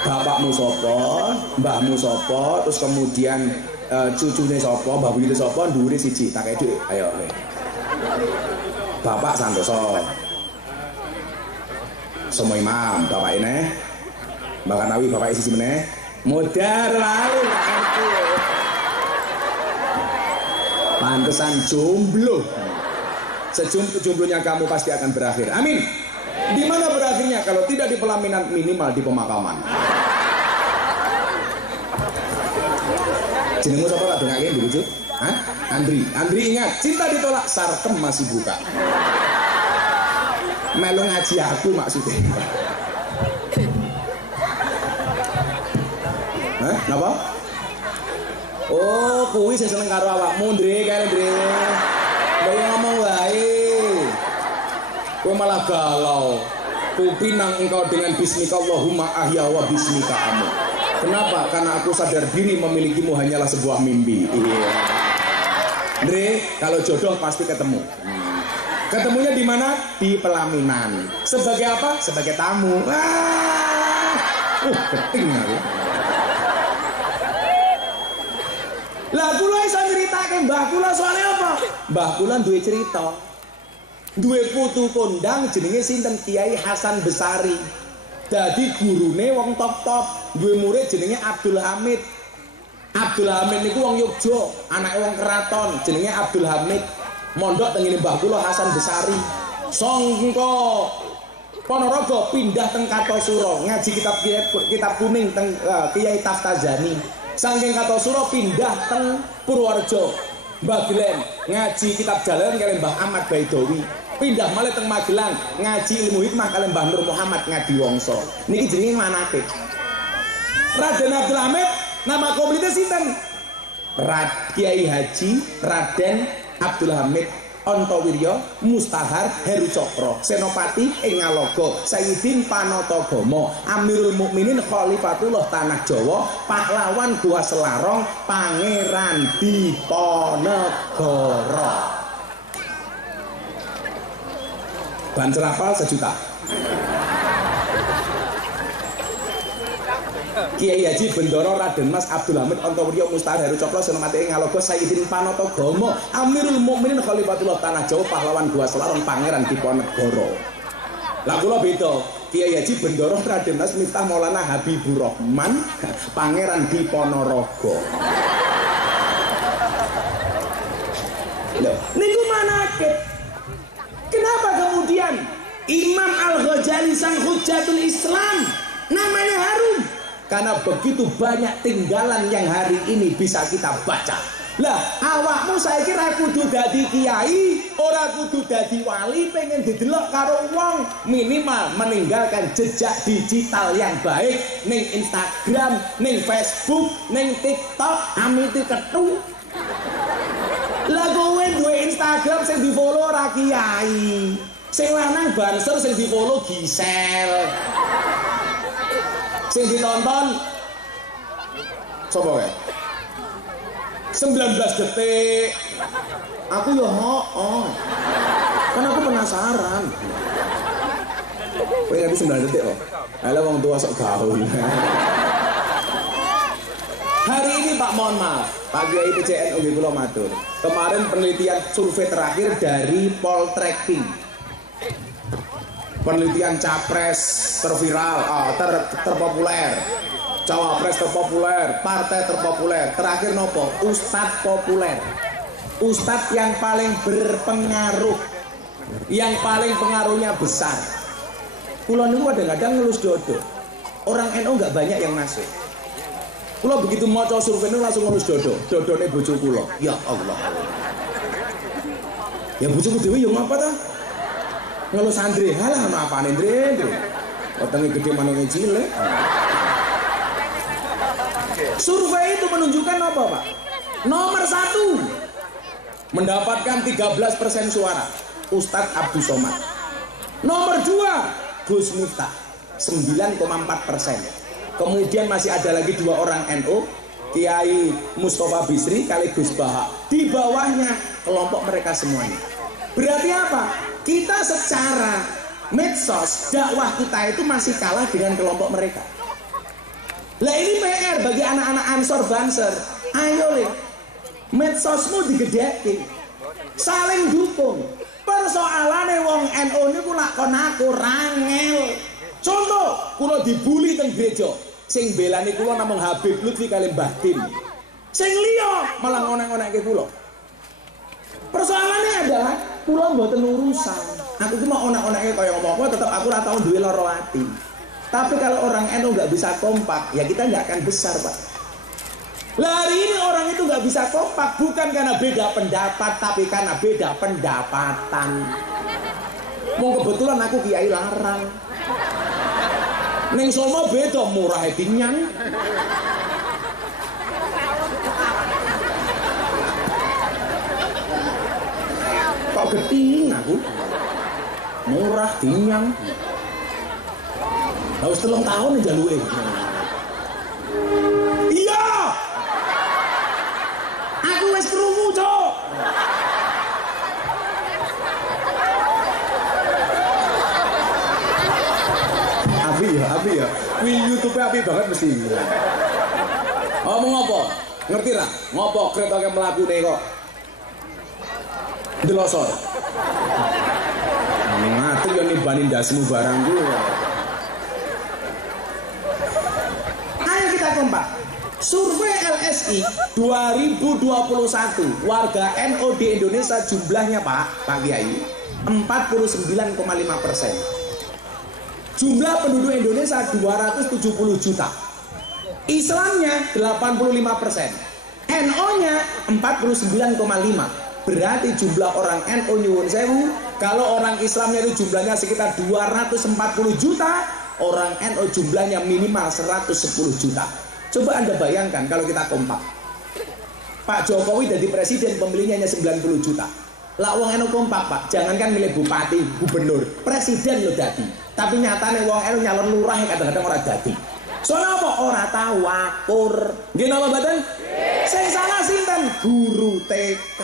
Bapakmu sapa, mbahmu sapa, terus kemudian cucune sapa, mbah buyute sapa, dhuwure siji, tak kei duit. Ayo. Bapak Santoso. Semua imam, bapak ini Mbak Kanawi, bapak isi meneh modar lalu ngerti. Pantesan jomblo. Sejomblonya kamu pasti akan berakhir. Amin. Di mana berakhirnya? Kalau tidak di pelaminan, minimal di pemakaman. Jenengmu sapa tak dongake dulu, Cuk? Hah? Andri ingat, cinta ditolak, sarkem masih buka. Melu ngaji aku maksudnya. Hah? Napa? Oh, kuwi sing seneng karo awakmu, Ndre, kare Ndre. Bayu ngomong wae. Kowe malah galau. Kupinang engkau dengan bismika Allahumma ahya wa bismika amut. Kenapa? Karena aku sadar diri memilikimu hanyalah sebuah mimpi. Iya. Ndre, kalau jodoh pasti ketemu. Ketemunya di mana? Di pelaminan. Sebagai apa? Sebagai tamu. Keting aku. Lah kula iso nyeritake mbah kula soalnya apa? Mbah kula duwe cerita. Duwe putu kondang jenenge sinten? Kiai Hasan Besari. Dadi gurune wong top-top. Duwe murid jenenge Abdul Hamid. Abdul Hamid niku wong Yogya, anake wong keraton jenenge Abdul Hamid. Mondok tengene mbah kula Hasan Besari. Sangka Ponorogo pindah teng Kartosuro ngaji kitab kuning teng Kiai Taftazani. Saking Kartosuro pindah teng Purworejo. Mbah Glen ngaji kitab Jalan kali Mbah Ahmad Baidowi. Pindah malih teng Magelang ngaji ilmu hikmah kali Mbah Nur Muhammad Ngadi Wongso. Niki jenenge manake. Raden Abdul Hamid nama komplitnya sinten? Kiai Haji Raden Abdul Hamid Ontowiryo Mustahar Heru Cokro Senopati ing Ngalogo Sayyidin Panatagomo Amirul Mukminin Khalifatullah Tanah Jawa Pahlawan Gua Selarong Pangeran Diponegoro. Ban serapal 1 juta. Kiai Haji Bendoro Raden Mas Abdul Hamid Antowiryo Mustahar Heru Cokro Senopati ing Ngalogo Sayyidin Panatagomo Amirul Mukminin Khalifatullah Tanah Jawa pahlawan Gua Selarong Pangeran Diponegoro. Lah kula beda. Kiai Haji Bendoro Raden Mas Miftah Maulana Habibur Rahman Pangeran Diponorogo. Loh, niku manakib. Kenapa kemudian Imam Al-Ghazali sang Hujjatul Islam namanya harum? Karena begitu banyak tinggalan yang hari ini bisa kita baca. Lah, awakmu saiki ra kudu dadi kiai, ora kudu dadi wali, pengen didelok karo wong, minimal meninggalkan jejak digital yang baik ning Instagram, ning Facebook, ning TikTok, amiti kethu. Lah kowe duwe Instagram sing di-follow ra kiai. Sing lanang banser sing di-follow Gisel. Sing ditonton coba wae 19 detik. Aku ya kan aku penasaran. Kowe ngerti 9 detik kok. Ala wong tua sok gaul. Hari ini Pak, mohon maaf, Pak Kiai PCN nggih kula matur. Kemarin penelitian survei terakhir dari Poltreking. Penelitian capres terviral, terpopuler, cawapres terpopuler, partai terpopuler. Terakhir nopo? Ustadz populer. Ustadz yang paling berpengaruh, yang paling pengaruhnya besar. Kula niku kadang-kadang ngelus dodo. Orang NU nggak banyak yang masuk. Kula begitu maca survei niku langsung ngelus dodo. Dodone bojo kula. Ya Allah. Ya bojoku dhewe yo ngapa ta? Ngelus Andre, halah ana apane Andre? Wetenge gede manenge cilik. Survei itu menunjukkan apa, Pak? Nomor 1 mendapatkan 13% suara, Ustadz Abdul Somad. Nomor 2 Gus Miftah 9,4%. Kemudian masih ada lagi 2 orang NU, Kiai Mustafa Bisri kali Gus Baha. Di bawahnya kelompok mereka semuanya. Berarti apa? Kita secara medsos dakwah kita itu masih kalah dengan kelompok mereka. Lah ini PR bagi anak-anak Ansor Banser. Ayo le, medsosmu digedhekke, saling dukung. Persoalane wong NU niku lakon aku rangel. Contoh, kula dibully teng gereja. Sing belani kula namung Habib Lutfi kali Mbah Tim. Sing liya malah ngonek-ngonekke kula. Persoalannya adalah kula mboten urusan. Aku cuma onak-onake kaya ngomong tetap aku ora tau duwe lara ati. Tapi kalau orang NU nggak bisa kompak, ya kita nggak akan besar, Pak. Lah hari ini orang itu nggak bisa kompak bukan karena beda pendapat, tapi karena beda pendapatan. Mau kebetulan aku kiai larang. Neng Solo beda murah dinyang. Kok geting aku? Murah dinyang. Harus 3 tahun nih jaluke. Iya. Aku wis krungu, Cok. Api ya. Kuwi YouTube api banget mesti. Ngomong apa? Ngerti ra? Ngopo kretoke mlakune kok? Delosor. Ngati yo nibani ndasmu barang ku. Ayo kita kompak. Survei LSI 2021 warga NU di Indonesia jumlahnya Pak Kiai 49,5%. Jumlah penduduk Indonesia 270 juta. Islamnya 85%. NO-nya 49,5. Berarti jumlah orang NU nyuwun sewu, kalau orang Islamnya itu jumlahnya sekitar 240 juta, orang NU jumlahnya minimal 110 juta. Coba Anda bayangkan kalau kita kompak. Pak Jokowi jadi presiden pemilihnya hanya 90 juta. Lah wong NU kompak, Pak. Jangankan milih bupati, gubernur, presiden lo dadi. Tapi nyatane wong NU nyalon lurah kadang-kadang ora dadi. Soalnya apa? Ora tahu akur. Nggih napa mboten? Sing salah sinten? Guru TK.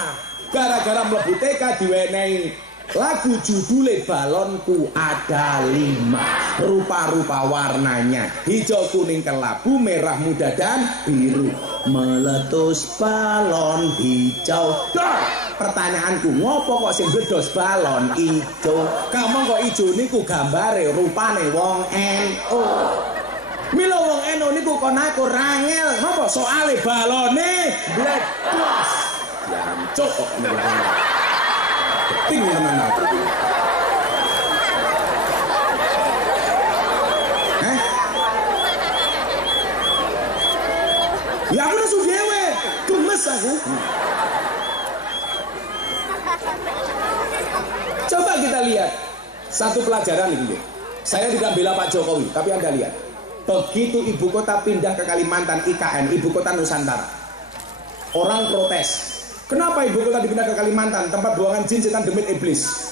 Gara-gara mlebu TK diwenehi Lagu judulnya Balonku Ada 5, rupa-rupa warnanya, hijau, kuning, kelabu, merah, muda, dan biru. Meletus balon hijau. Dor! Pertanyaanku, ngopo kok sing bledos balon hijau? Kamu kok hijau niku gambare rupane wong NU. Milo wong NU niku kon aku rangel, ngopo soale balone bledos. Jancuk kok ting tenan aku. Ya aku nesu dhewe, gemes aku. Coba kita lihat satu pelajaran ini. Saya tidak bela Pak Jokowi, tapi Anda lihat. Begitu ibu kota pindah ke Kalimantan, IKN, ibu kota Nusantara. Orang protes. Kenapa ibu kota dipindah ke Kalimantan, tempat buangan jin, setan, demit, iblis?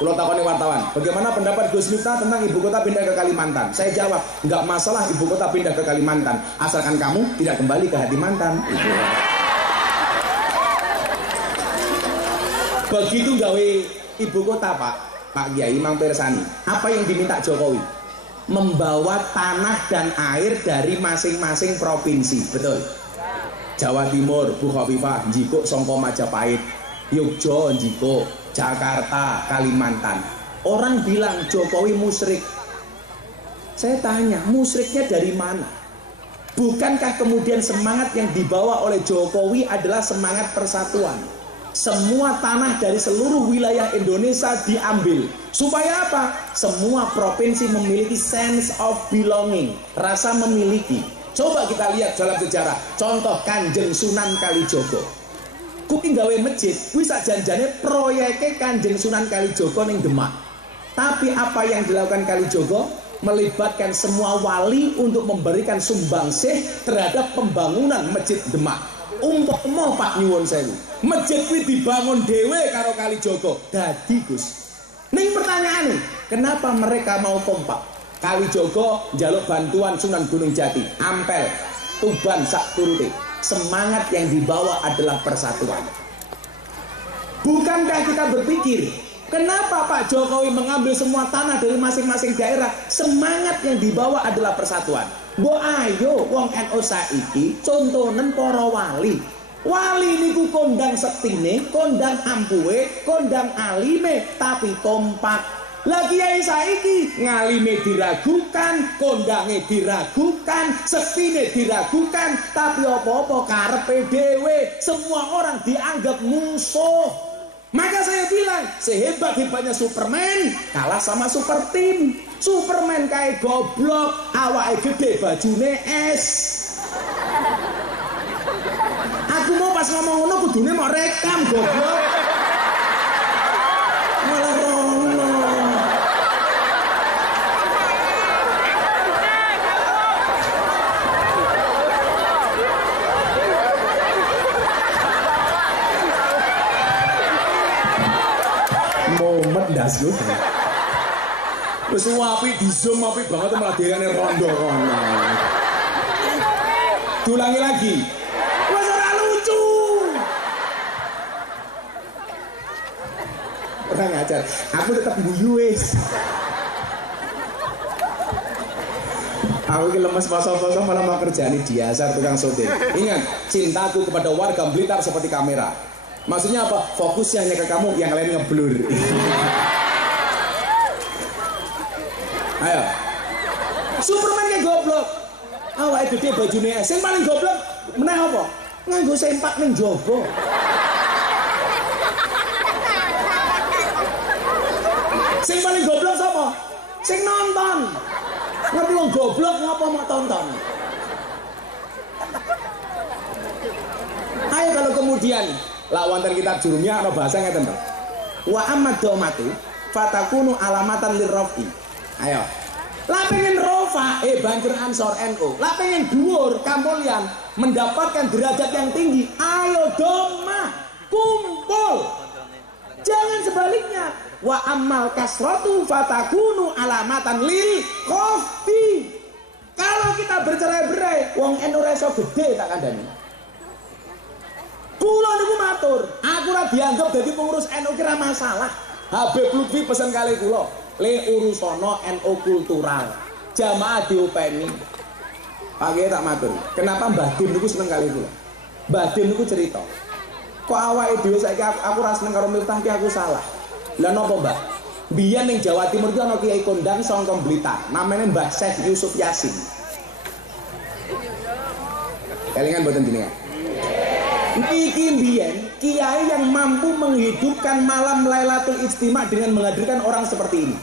Kalau takoni wartawan, bagaimana pendapat Gus Miftah tentang ibu kota pindah ke Kalimantan? Saya jawab, nggak masalah ibu kota pindah ke Kalimantan, asalkan kamu tidak kembali ke hati mantan. Begitu gawe ibu kota Pak Kiai Imam Persani, apa yang diminta Jokowi? Membawa tanah dan air dari masing-masing provinsi, betul? Jawa Timur, Bu Khofifah, Njiko, Songko, Majapahit, Yogyo, Njiko, Jakarta, Kalimantan. Orang bilang Jokowi musyrik. Saya tanya, musyriknya dari mana? Bukankah kemudian semangat yang dibawa oleh Jokowi adalah semangat persatuan? Semua tanah dari seluruh wilayah Indonesia diambil. Supaya apa? Semua provinsi memiliki sense of belonging, rasa memiliki. Coba kita lihat dalam sejarah. Contoh Kanjeng Sunan Kalijogo. Kuwi gawe masjid, kuwi sakjanjane proyeknya Kanjeng Sunan Kalijogo ning Demak. Tapi apa yang dilakukan Kalijogo? Melibatkan semua wali untuk memberikan sumbangsih terhadap pembangunan Masjid Demak. Umpama Pak nyuwun sewu, masjid kuwi dibangun dhewe karo Kalijogo. Dadi Gus. Ning pertanyaane, kenapa mereka mau kompak? Kalijogo njaluk bantuan Sunan Gunung Jati, Ampel, Tuban sak turute. Semangat yang dibawa adalah persatuan. Bukankah kita berpikir, kenapa Pak Jokowi mengambil semua tanah dari masing-masing daerah? Semangat yang dibawa adalah persatuan. Mbok ayo wong NU saiki contonen para wali. Wali niku kondang sektine, kondang ampuhe, kondang alime, tapi kompak. Lagi Kiai saiki ngalime diragukan, kondange diragukan, sektine diragukan, tapi apa-apa karepe dhewe, semua orang dianggap musuh. Maka saya bilang, sehebat-hebatnya Superman kalah sama Super Team. Superman kayak goblok, awake gede, bajune es. Aku mau pas ngomong ngono kudune mau rekam goblok. Malah rono. Momen das lu. Wis apik di zoom apik banget malah derene rondo kono. Diulangi lagi. Wis ora lucu. Ora ngajar. Aku tetap guyu wis. Aku ki lemes poso-poso malah mau kerjani diasar tukang syuting. Ingat, cintaku kepada warga Blitar seperti kamera. Maksudnya apa? Fokusnya hanya ke kamu, yang lain ngeblur. Ayo. Superman kayak goblok. Awake gede bajune es. Sing paling goblok meneh apa? Nganggo sempak ning jaba. Sing paling goblok sapa? Sing nonton. Ngerti wong goblok ngapa mau tonton? Ayo kalau kemudian lawan kitab jurumnya ana bahasa ngeten to. Wa amad domatu fatakunu alamatan lirrafi. Ayo. Lah pengen rofa banjur ansor NU. Lah pengen dhuwur kamulyan mendapatkan derajat yang tinggi. Ayo doma, kumpul. Jangan sebaliknya. Wa ammal kasratu fatakunu alamatan lil khofi. Kalau kita bercerai-berai, wong NU reso gede tak kandhani. Kula niku matur, aku ora dianggap dadi pengurus NU kira masalah. Habib Lutfi pesen kali kula, le urusono NU kultural. Jamaah diopeni. Pak Kiai tak matur. Kenapa Mbah Dim niku seneng kali kula? Mbah Dim niku cerita. Kok awake dhewe saiki aku ra seneng karo Miftah ki aku salah. Lah napa, Mbah? Biyen ning Jawa Timur ki ana kiai kondang saka Blitar, namanya Mbah Syekh Yusuf Yasin. Kelingan mboten jenengan? Iki biyen kiai yang mampu menghidupkan malam Lailatul Ijtima dengan menghadirkan orang seperti ini.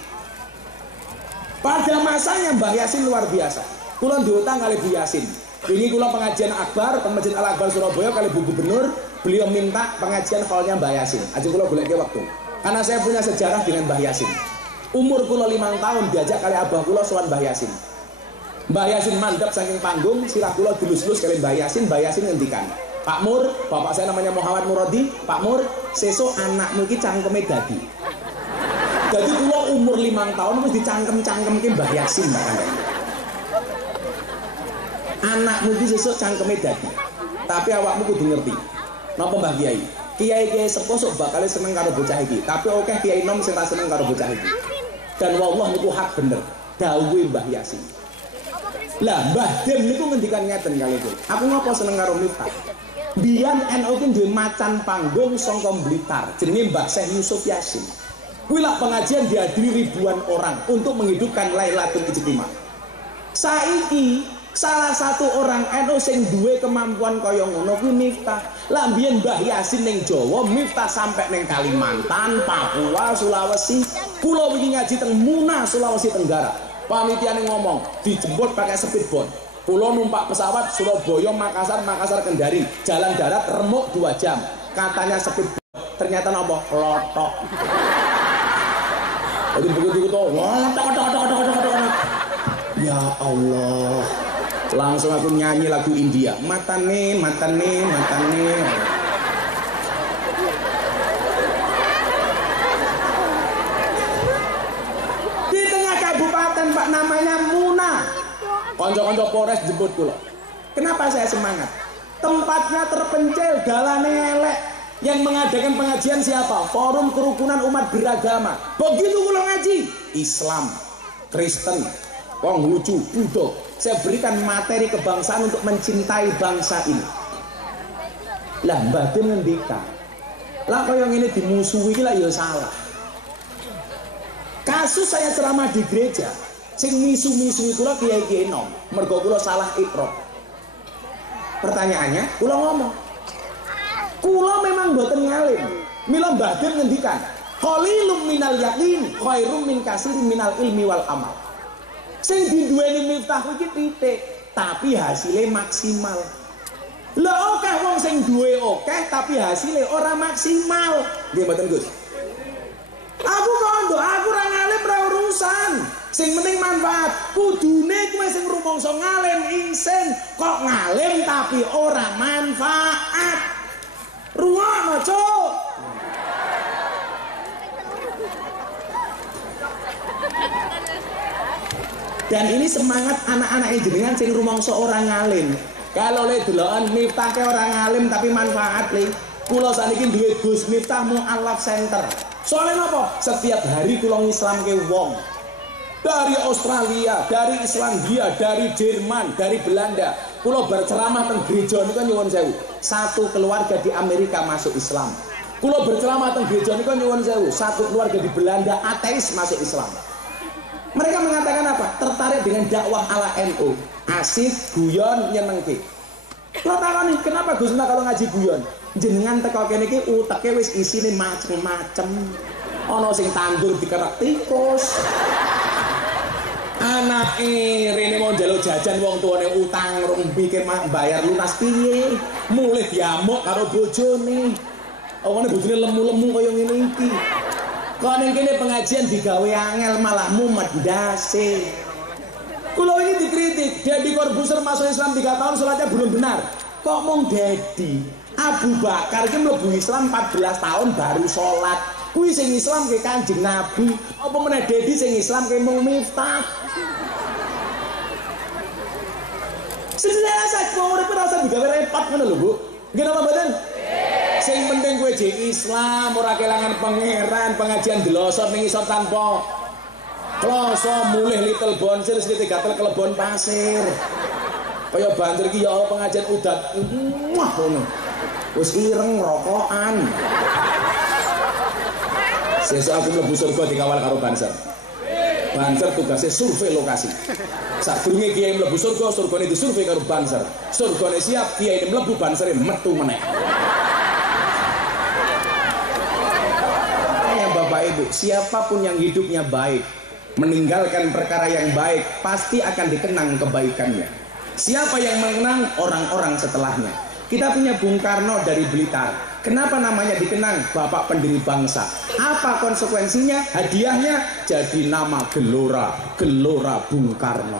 Pada masanya Mbah Yasin luar biasa. Kula diutang kali Bu Yasin. Ini kula pengajian akbar ke Masjid Al Akbar Surabaya kali Bu Gubernur, beliau minta pengajian hallnya Mbah Yasin. Aja kula golek waktu. Karena saya punya sejarah dengan Mbah Yasin. Umur kula 5 tahun diajak kali abah kula sowan Mbah Yasin. Mbah Yasin mandap saking panggung, sirah kula dilus-lus kali Mbah Yasin ngendikan, Pak Mur, bapak saya namanya Muhammad Muradi, Pak Mur, sesuk anakmu iki cangkeme dadi. Jadi kula umur 5 tahun wis dicangkem-cangkemke Mbah Yasin Mbak Kandang. Anakmu iki sesuk cangkeme dadi. Tapi awakmu kudu ngerti. Napa Mbah Kiai? Kiai-kiai sepuh sok bakal seneng karo bocah iki, tapi akeh kiai nom sing ra seneng karo bocah iki. Dan wallah niku hak bener. Dawuhe Mbah Yasin. Lah Mbah Dim niku ngendikan ngeten kali itu. Aku ngapa seneng karo Miftah? Biyen NU ki duwe macan panggung saka Blitar, jenenge Mbah Syekh Yusuf Yasin. Kuwi lak pengajian dihadiri ribuan orang untuk menghidupkan Lailatul Ijtima. Saiki salah satu orang NU sing duwe kemampuan kaya ngono kuwi Miftah. Lah biyen Mbah Yasin ning Jawa, Miftah sampai ning Kalimantan, Papua, Sulawesi. Kula wingi ngaji teng Muna, Sulawesi Tenggara. Panitiane ngomong, dijemput pakai speedboat. Kula numpak pesawat Surabaya, Makassar, Makassar Kendari, jalan darat remuk 2 jam. Katanya speedboat, ternyata napa? Lotok. Jadi begitu tuh, lotok. Ya Allah. Langsung aku nyanyi lagu India. Matane. Di tengah kabupaten Pak namanya Muna. Konco-konco Polres jemput kula. Kenapa saya semangat? Tempatnya terpencil, dalane elek. Yang mengadakan pengajian siapa? Forum Kerukunan Umat Beragama. Begitu kula ngaji, Islam, Kristen, Konghucu, Buddha. Saya berikan materi kebangsaan untuk mencintai bangsa ini. Lah Mbah Dim ngendika, lah kaya ngene dimusuhi iki lah ya salah. Kasus saya ceramah di gereja, sing misu-misu kula kiai-kiai nom, mergo kula salah iqra. Pertanyaannya, kula ngomong, kula memang mboten ngalim. Mila Mbah Dim ngendikan, qalilum minal yaqin khairum min katsirin minal ilmi wal amal. Sing diduweni Miftah iki titik, tapi hasilnya maksimal. Lah akeh wong sing duwe akeh tapi hasilnya ora maksimal. Nggih mboten Gus? Aku kondo, aku ora ngalim ora urusan. Sing penting manfaat. Kudune kowe sing rumangsa ngalim isin, kok ngalim tapi ora manfaat. Ruwono, Cuk. Dan ini semangat anak-anak jenengan sing rumangsa orang ngalim. Kalau le deloken Miftah ke orang ngalim tapi manfaat le. Kula saniki duwe Gus Miftah Mu'allaf Center. Soalnya napa? Setiap hari kula ngislamke wong. Dari Australia, dari Islandia, dari Jerman, dari Belanda. Kula berceramah teng gereja niku nyuwun sewu. Satu keluarga di Amerika masuk Islam. Kula berceramah teng gereja niku nyuwun sewu. Satu keluarga di Belanda ateis masuk Islam. Mereka mengatakan apa? Tertarik dengan dakwah ala NU. Asik, guyon, nyenengke. Lo takoni, kenapa Gus Miftah kalau ngaji guyon? Jenengan teko kene iki uteke wis isine macem-macem. Ana sing tandur dikerak tikus. Anake rene mau njaluk jajan wong tuane utang rung mikir bayar lunas piye. Mulih diamuk karo bojone. Awake bojone lemu-lemu kaya ngene iki. Kok ning kene pengajian digawe angel malah mumet ndase. Kula ini dikritik, Deddy Corbuzier masuk Islam 3 tahun salatnya belum benar. Kok mung Deddy? Abu Bakar ki mlebu Islam 14 tahun baru salat. Kuwi sing Islam ke Kanjeng Nabi. Apa meneh Deddy sing Islam ke mung Miftah? Sederhana saja, mau urip ora usah digawe repot ngono lho, Bu. Nggih napa mboten? Sing penting kowe jek Islam, ora kelangan pangeran, pengajian delosot ning isor tanpa kloso mulih Little Bonsir sithik gatel kelebon pasir. Kaya banter iki ya Allah pengajian udat. Wah ngono. Wis ireng rokokan. Sesuk aku mlebu surga dikawal karo Banser. Banser tugasnya survei lokasi. Sadurunge kiai mlebu surga, surgane disurvei karo Banser. Surgane siap, kiai mlebu, Bansere metu meneh. Ya Bapak Ibu, siapapun yang hidupnya baik, meninggalkan perkara yang baik, pasti akan dikenang kebaikannya. Siapa yang mengenang? Orang-orang setelahnya. Kita punya Bung Karno dari Blitar. Kenapa namanya dikenang? Bapak pendiri bangsa. Apa konsekuensinya? Hadiahnya jadi nama Gelora, Gelora Bung Karno.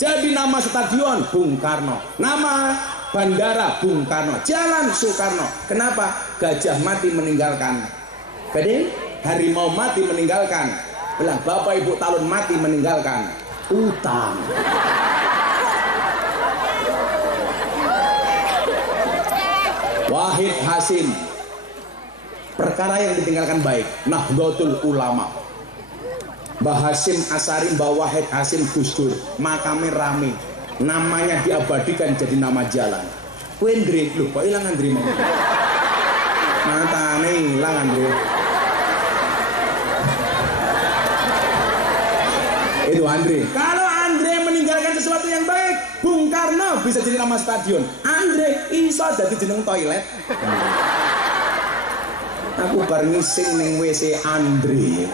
Jadi nama stadion Bung Karno, nama bandara Bung Karno, Jalan Soekarno. Kenapa? Gajah mati meninggalkan Gede, harimau mati meninggalkan, belah Bapak Ibu Talun mati meninggalkan utang. Wahid Hasim, perkara yang ditinggalkan baik. Nahdlatul Ulama, Mbah Hasim Asari, Mbah Wahid Hasim Gus Dur, makamnya rame, namanya diabadikan jadi nama jalan. Kowe Andre, lho kok ilang Andre mau? Matane ilang Andre. Itu Andre. Kalau Andre meninggalkan sesuatu yang baik, Bung Karno bisa jadi nama stadion. Andre iso jadi jeneng toilet. Aku bar ngising ning WC Andre.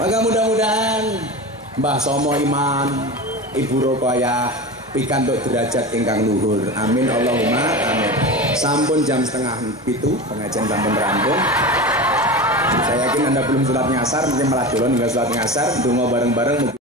Maka mudah-mudahan Mbah Somo Iman, Ibu Rokoyah pikantuk derajat ingkang luhur. Amin Allahumma amin. Sampun jam 6:30 pengajian sampun rampung. Saya yakin Anda belum sholat ngasar, mungkin malah jalan hingga sholat ngasar, donga bareng-bareng.